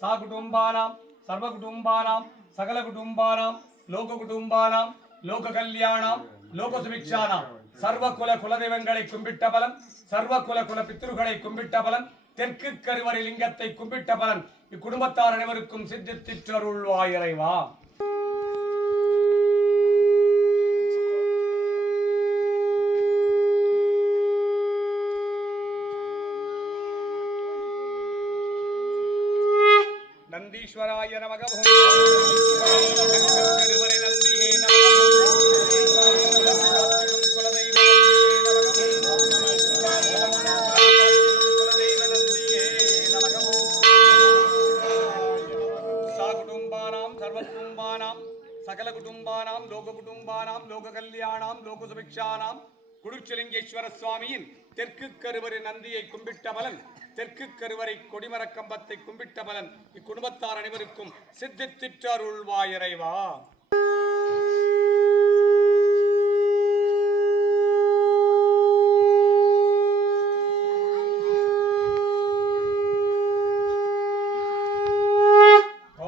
सा कुटुंबानां सर्वकुटुंबानां सकलकुटुंबानां लोककुटुंबानां लोककल्याणां लोकसुभिक्षाणां सर्वकुल कुलदेवங்களை கும்பிட்ட பலன் सर्वकुल कुल பித்ருகளை கும்பிட்ட பலன் தெற்கு கருவறை லிங்கத்தை கும்பிட்ட பலன் இக்குடும்பத்தார் அனைவருக்கும் சித்தித்திற்றருள்வாய் இறைவா. नंदीश्वराय नमः करुवरे नंदिहे सकल कुटुंबानां लोककुटुंबानां लोककल्याणां लोकसुभिक्षाणां कुडुच्चलिंगेश्वर स्वामिயின் தெற்கு கருவறை நந்தியை கும்பிட்ட பலன் தெற்கு கருவறை கொடிமர கம்பத்தை கும்பிட்ட பலன் இக்குடும்பத்தார் அனைவருக்கும் சித்தித்திற்றருள்வாய் இறைவா.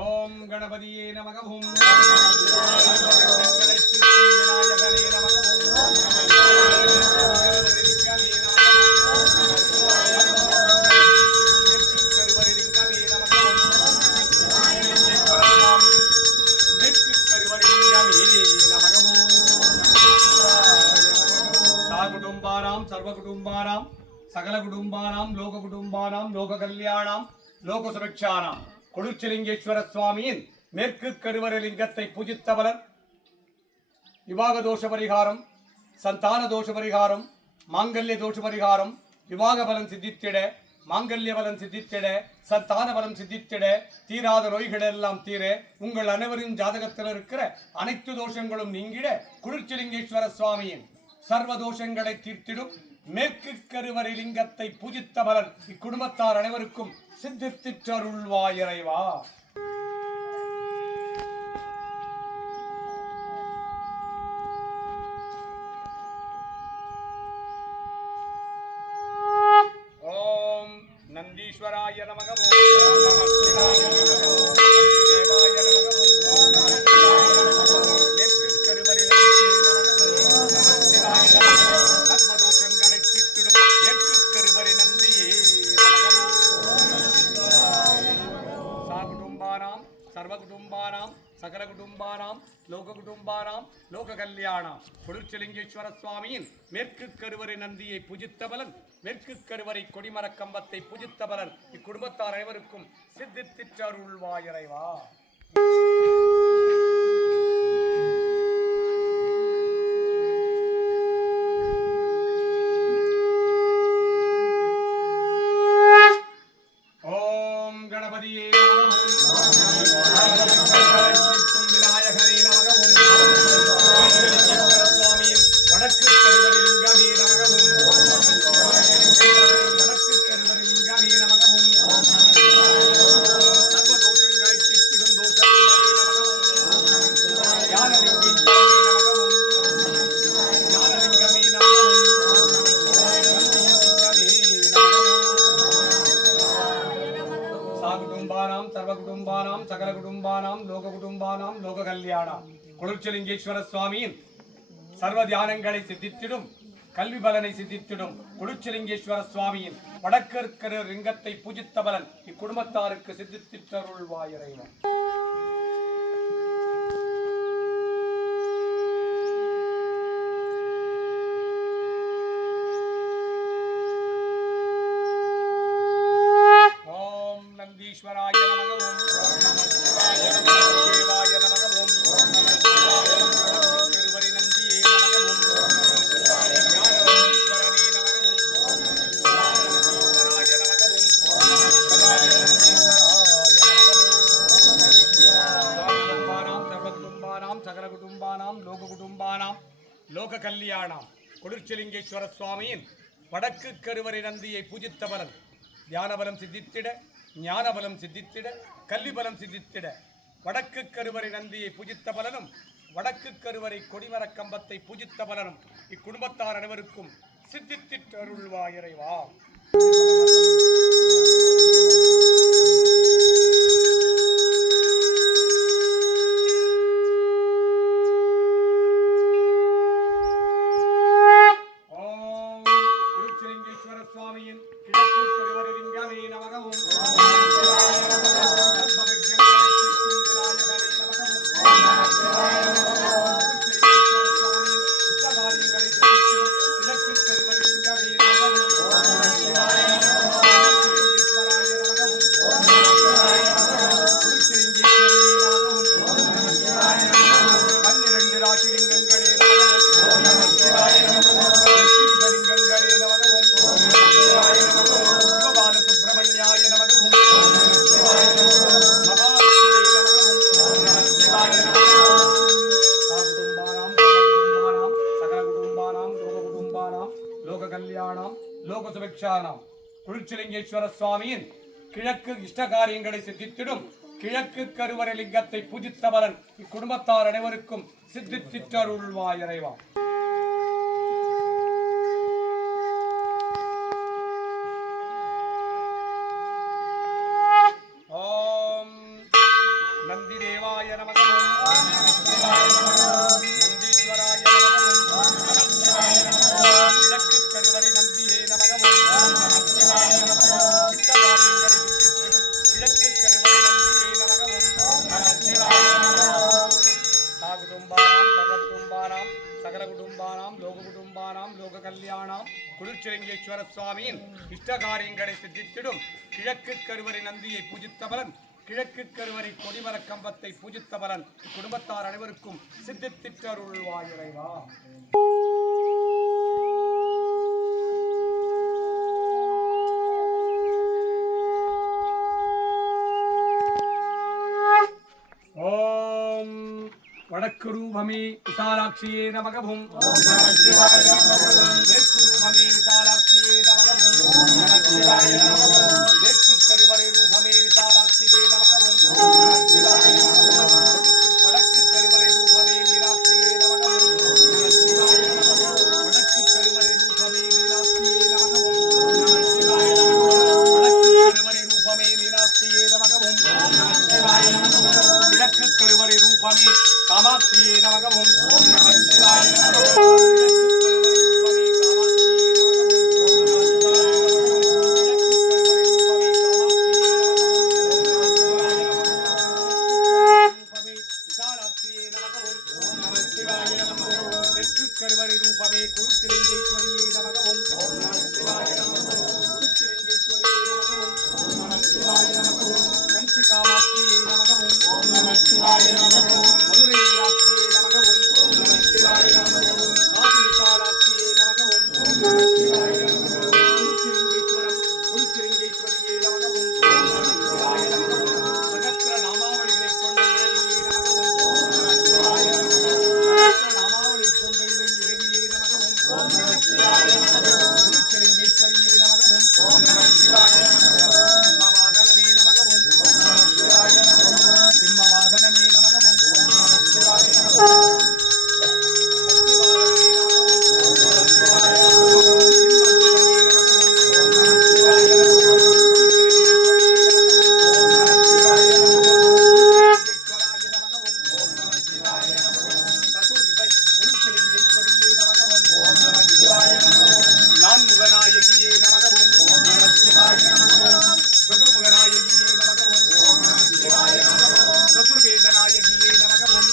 ஓம் கணபதியே நமக ஓம் सर्वकुटुंबानां सकलकुटुंबानां लोककुटुंबानां लोककल्याणां लोकसुभिक्षाणां கொடுச்சலிங்கேஸ்வர சுவாமியின் மேற்கு கருவறை லிங்கத்தை பூஜித்த பலன் விவாக தோஷ பரிகாரம் சந்தான தோஷ பரிகாரம் மாங்கல்ய தோஷ பரிகாரம் விவாக பலன் சித்தித்திட மாங்கல்ய பலன் சித்தித்திட சந்தான பலன் சித்தித்திட தீராத நோய்கள் எல்லாம் தீர உங்கள் அனைவரின் ஜாதகத்தில் இருக்கிற அனைத்து தோஷங்களும் நீங்கிட கொடுச்சலிங்கேஸ்வர சுவாமியின் சர்வ தோஷங்களை தீர்த்திடும் மேற்கு கருவறை லிங்கத்தை பூஜித்த பலன் இக்குடும்பத்தார் அனைவருக்கும் சித்தித்திற்றருள்வாய் இறைவா. ஓம் நந்தீஸ்வராய நமக सर्वकुटुंबानां सकलकुटुंबानां लोककुटुंबानां लोककल्याणां கொடுச்சலிங்கேஸ்வர சுவாமியின் மேற்கு கருவறை நந்தியை பூஜித்த பலன் மேற்கு கருவறை கொடிமர கம்பத்தை பூஜித்த பலன் இக்குடும்பத்தார் அனைவருக்கும் சித்தித்திற்றருள்வாய் இறைவா. ஓம் கணபதியே सर्वकुटुंबानां सकलकुटुंबानां लोककुटुंबानां लोककल्याणां கொடுச்சலிங்கேஸ்வர சுவாமியின் சர்வ தியானங்களை சித்தித்திடும் கல்வி பலனை சித்தித்திடும் கொடுச்சலிங்கேஸ்வர சுவாமியின் வடக்கு லிங்கத்தை பூஜித்த பலன் இக்குடும்பத்தாருக்கு சித்தித்திற்றருள்வாய் இறைவா. ஓம் நந்தீஸ்வராய லோக கல்யாணம் கொடுச்சலிங்கேஸ்வர சுவாமியின் வடக்கு கருவறை நந்தியை பூஜித்த பலன் தியான பலம் சித்தித்திட ஞான பலம் சித்தித்திட கல்வி பலம் சித்தித்திட வடக்கு கருவறை நந்தியை பூஜித்த பலனும் வடக்கு கருவறை கொடிமர கம்பத்தை பூஜித்த பலனும் இக்குடும்பத்தார் அனைவருக்கும் சித்தித்திற்றருள்வாய் இறைவா. சுவாமியின் கிழக்கு கருவரலிங்கமே நமகவும் குளிர்ச்சிலிங்கேஸ்வர சுவாமியின் கிழக்கு இஷ்ட காரியங்களை சித்தித்திடும் கிழக்கு கருவரலிங்கத்தை பூஜித்த பலன் இக்குடும்பத்தார் அனைவருக்கும் சித்தித்திட்டருள்வாய் இறைவா. ஓம் நந்தி தேவாய நமக, நந்தீஸ்வராய நமக, கிழக்கு கருவறை நந்தியே நமக, கிழக்கு கருவறை நந்தியே நமக. சர்வகுடும்பானாம் சகல குடும்பானாம் லோக குடும்பானாம் லோக கல்யாணாம் குளிர்ச்சிலிங்கேஸ்வர சுவாமியின் இஷ்ட காரியங்களை சித்தித்திடும் கிழக்கு கருவறை நந்தியை பூஜித்த பலன் கிழக்கு கருவறை கொடிமர கம்பத்தை பூஜித்த பலன் குடும்பத்தார் அனைவருக்கும் சித்தித்திட்டருள்வாய் இறைவா. ஓம் வடக்கு ரூபமே விசாலாட்சியே நமகவும், மேற்கு ரூபமே விசாலாட்சியே நமகவும், மேற்கு கருவறை ரூபமே விசாலாட்சியே நமகவும், வடக்கு கருவறை ரூபமே மீனாட்சியே நமகவும், வடக்கு கருவறை ரூபமே மீனாட்சியே நமகவும், வடக்கு கருவறை ரூபமே மீனாட்சியே நமகவும், கிழக்கு கருவறை ரூபமே காமாட்சியே நமகவும், தெற்கு கருவறை ரூபமே குருத்திலிங்கேஸ்வரியே நமகவும், கஞ்சி காமாட்சியே நமகவும், மதுரை மீனாட்சியே நமகவும், காசி விசாலாட்சியே நமகவும், குருத்திலிங்கேஸ்வரியே நமகவும், சகஸ்ர நாமாவளிகளை கொண்ட இறைவியே நமகவும், சகஸ்ர நாமாவளி கொண்ட இறைவியே நமகவும், குருத்திலிங்கேஸ்வரியே நமகவும், சிம்மவாகனமே நமகவும், சிம்மவாகனமே நமகவும், நான்முகநாயகியே நமகவும், சதுர்முகநாயகியே நமகவும், சதுர்வேதநாயகியே நமகவும்,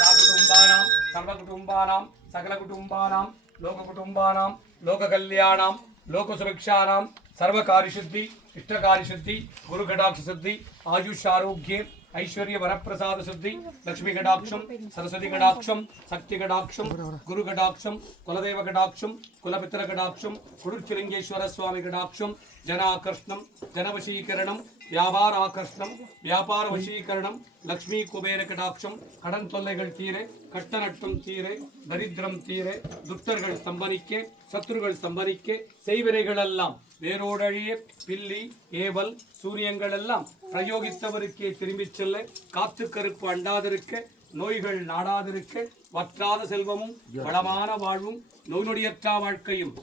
சாகுடும்பானாம் சர்வகுடும்பானாம் சகல குடும்பானாம் லோக குடும்பானாம் லோக கல்யாணாம் லோக சுரக்ஷானாம் சர்வகாரி சித்தி இஷ்டகாரி சித்தி குரு கடாட்ச சித்தி ஆயுஷ் ஆரோக்கிய ஐஸ்வர்ய வரப்பிரசாத சித்தி லட்சுமி கடாட்சம் சரஸ்வதி கடாட்சம் சக்தி கடாட்சம் குரு கடாட்சம் குலதெய்வ கடாட்சம் குலபித்திர கடாட்சம் குளிர்ச்சிலிங்கேஸ்வர சுவாமி கடாட்சம் ஜனாகர்ஷ்ணம் ஜனவசீகரணம் வியாபார ஆகர்ஷ்ணம் வியாபார வசீகரணம் லக்ஷ்மி குபேர கடாட்சம் கடன் தொல்லைகள் தீர கட்ட நட்டம் தீர தரித்திரம் தீர துஷ்டர்கள் சம்பனிக்க சத்துருகள் சம்பனிக்க செய்வினைகள் எல்லாம் வேரோடழிய பில்லி ஏவல் சூரியங்கள் எல்லாம் பிரயோகித்தவருக்கே திரும்பிச் செல்ல காத்து கருப்பு அண்டாதிருக்க நோய்கள் நாடாதிருக்க வற்றாத செல்வமும் வளமான வாழ்வும் நோய் நொடியற்றா வாழ்க்கையும்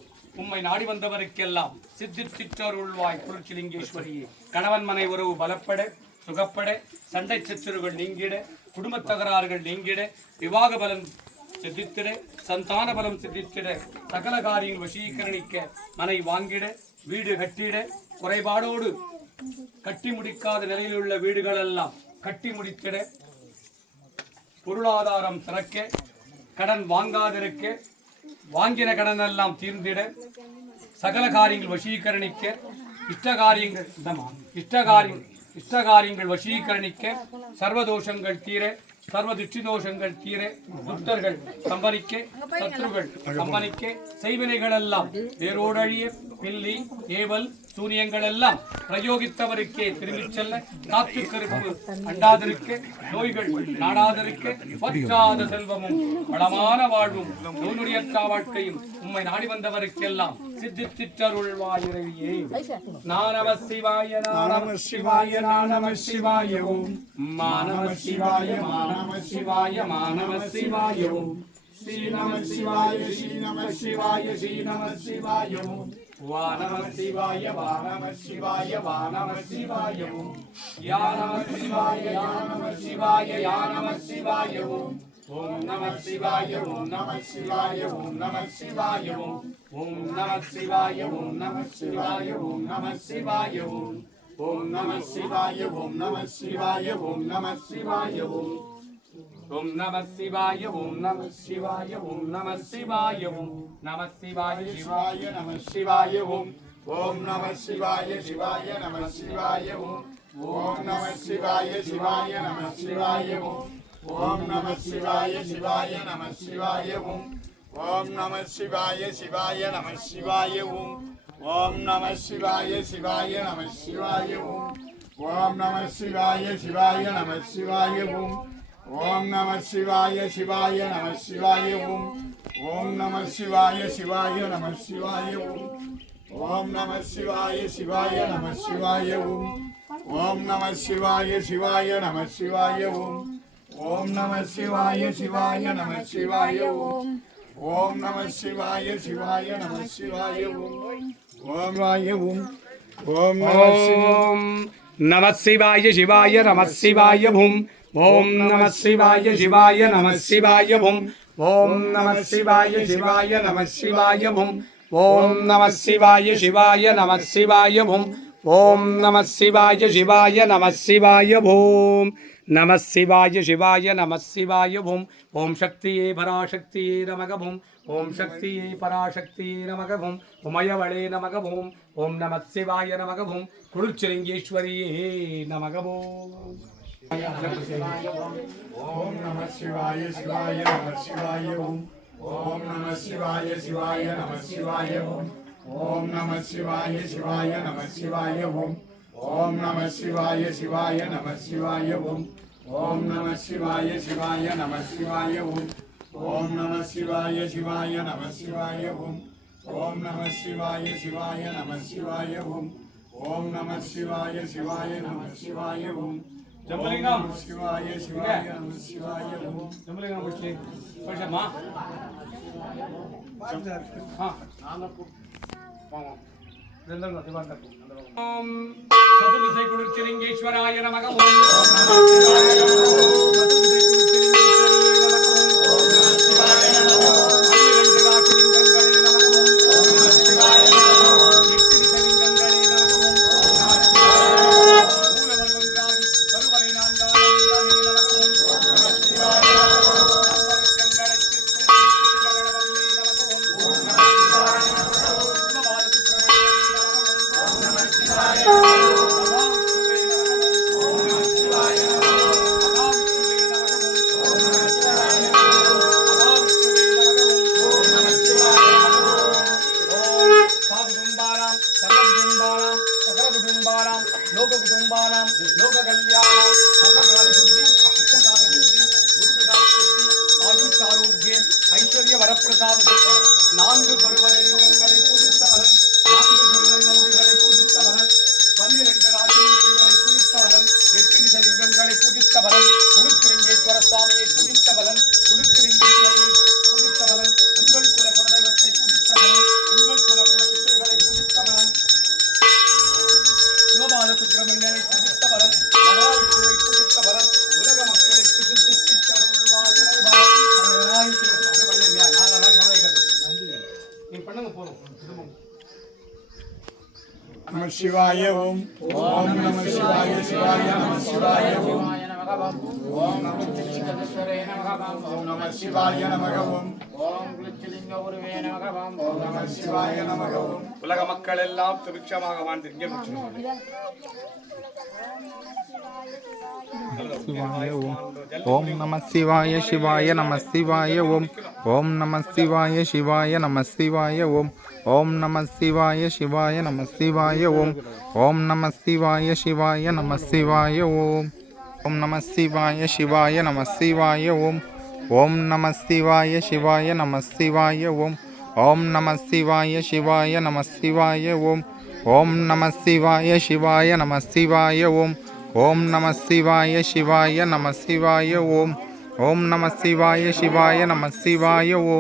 உம்மை நாடி வந்தவருக்கெல்லாம் சித்தித்திட்டருள்வாய் குளிர்ச்சிலிங்கேஸ்வரியே. கணவன் மனை உறவு பலப்பட சுகப்பட சண்டை சச்சரவுகள் நீங்கிட குடும்பத் தகராறுகள் நீங்கிட விவாக பலன் சித்தித்திட சந்தான பலம் சித்தித்திட சகல காரியங்கள் வசீகரணிக்க மனை வாங்கிட வீடு கட்டிட குறைபாடோடு கட்டி முடிக்காத நிலையில் உள்ள வீடுகள் எல்லாம் கட்டி முடித்திட பொருளாதாரம் சிறக்க கடன் வாங்காதிருக்க வாங்கின கடன் எல்லாம் தீர்ந்திட சகல காரியங்கள் வசீகரணிக்க இஷ்டகாரியங்கள் வசீகரணிக்க சர்வதோஷங்கள் தீர சர்வ திருஷ்டி தோஷங்கள் தீர புத்தர்கள் சம்பனிக்க சத்ருகள் சம்பனிக்க செய்வினைகள் எல்லாம் வேரோடழிய பில்லி ஏவல் சூனியங்கள் எல்லாம் பிரயோகித்தவருக்கே திரும்பிச் செல்ல காத்து கருப்பு அண்டாதிருக்க நோய்கள் நாடாதிருக்க பற்றாத செல்வமும் வளமான வாழ்வும் நோனுடையற்ற வாழ்க்கையும் உம்மை நாடி வந்தவருக்கெல்லாம் சித்தித்திட்டருள்வாயிரவியே. நானம சிவாய நானம சிவாய நானம சிவாய ஓம் மானம சிவாய மானம சிவாய மானம சிவாய ஓம் ஸ்ரீ நம சிவாய ஸ்ரீ நம சிவாய ஸ்ரீ நம சிவாய ஓம் வானம சிவாய வானம சிவாய வானம சிவாய ஓம் யானம சிவாய யானம சிவாய யானம சிவாய ஓம் ஓம் நம சிவாய ஓம் நம சிவாய ஓம் நம சிவாய ஓம் ஓம் நம சிவாய ஓம் நம சிவாய ஓம் நம சிவாய ஓம் ஓம் நம சிவாய ஓம் நம சிவாய ஓம் நம சிவாய ஓம் ஓம் நம சிவாய ஓம் நம சிவாய ஓம் நம சிவாய ஓம் நம சிவாய சிவாய நம சிவாய ஓம் ஓம் நம சிவாய சிவாய நம சிவாய ஓம் ஓம் நம சிவாய சிவாய நம சிவாய ஓம் ஓம் நம சிவாய சிவாய நம சிவாய ஓம் ஓம் நம சிவாய சிவாய நம சிவாய ஓம் ஓம் நம சிவாய சிவாய நம சிவாய ஓம் ஓம் நம சிவாய சிவாய நம சிவாய ஓம் ஓம் நம சிவாய சிவாய நம சிவாய ஓம் ஓம் நம சிவாய சிவாய நம சிவாய ஓம் ஓம் நம சிவாய சிவாய நம சிவாய ஓம் ஓம் நம சிவாய சிவாய நம சிவாய ஓம் ஓம் நம சிவாய சிவாய நம சிவாய ஓம் ஓம் நம சிவாய சிவாய நம சிவாய ஓம் ஓம் வாய ஓம் ஓம் நம சிவாய சிவாய நம சிவாய ஓம் ஓம் நம சிவாய சிவாய நம சிவாய ஓம் ஓம் நம சிவாய சிவாய நம சிவாய ஓம் ஓம் நம சிவாய சிவாய நம சிவாய ஓம் ஓம் நம சிவாய சிவாய நம சிவாய ஓம் நம சிவாய சிவாய நம சிவாய ஓம் ஓம் சக்தியே பராசக்தியே நமக ஓம் ஓம் சக்தியே பராசக்தியே நமக ஓம் உமயவளே நமக ஓம் ஓம் நம சிவாய நமக ஓம் குளிர்ச்சிலிங்கேஸ்வரியே நமக ஓம் ஓம் நம சிவாய சிவாய நம சிவாய ஓம் ஓம் நம சிவாய சிவாய நம சிவாய ஓம் ஓம் நம சிவாய சிவாய நம சிவாய ஓம் ஓம் நம சிவாய சிவாய நம சிவாய ஓம் ஓம் நம சிவாய சிவாய நம சிவாய ஓம் ஓம் நம சிவாய சிவாய நம சிவாய ஓம் ஓம் நம சிவாய சிவாய நம சிவாய ஓம் ஓம் நம சிவாய சிவாய நம சிவாய ஓம் ஜம்பலிங்கம் சிவாய சிவாய நம சிவாய ஓம் ஜம்பலிங்கம் போச்சு போச்சம்மா ஓம் சதுர்திசை குளிர்ச்சிலிங்கேஸ்வராய நமக ஓம் நீ பண்ணுங்க போதும் திரும்பவும். நம சிவாய ஓம் ஓம் நம சிவாய சிவாய நம சிவாய ஓம் ஓம் நம ஓம் நம சிவாய நமக ஓம் ஓம் நம சிவாய நமக ஓம். உலக மக்கள் எல்லாம் சுபிட்சமாக வாழ்ந்து இங்கே ஓம் நம சிவாய சிவாய நம சிவாய ஓம் ஓம் நம சிவாய சிவாய நம சிவாய ஓம் ஓம் நம சிவாய சிவாய நம சிவாய ஓம் ஓம் நம சிவாய சிவாய நம சிவாய ஓம் ஓம் நம சிவாய சிவாய நம சிவாய ஓம் ஓம் நம சிவாய சிவாய நம சிவாய ஓம் ஓம் நம சிவாய சிவாய நம சிவாய ஓம் ஓம் நம சிவாய சிவாய நம சிவாய ஓம் ஓம் நம சிவாய சிவாய நம சிவாய ஓம் ஓம் நம சிவாய சிவாய நம சிவாய ஓம்.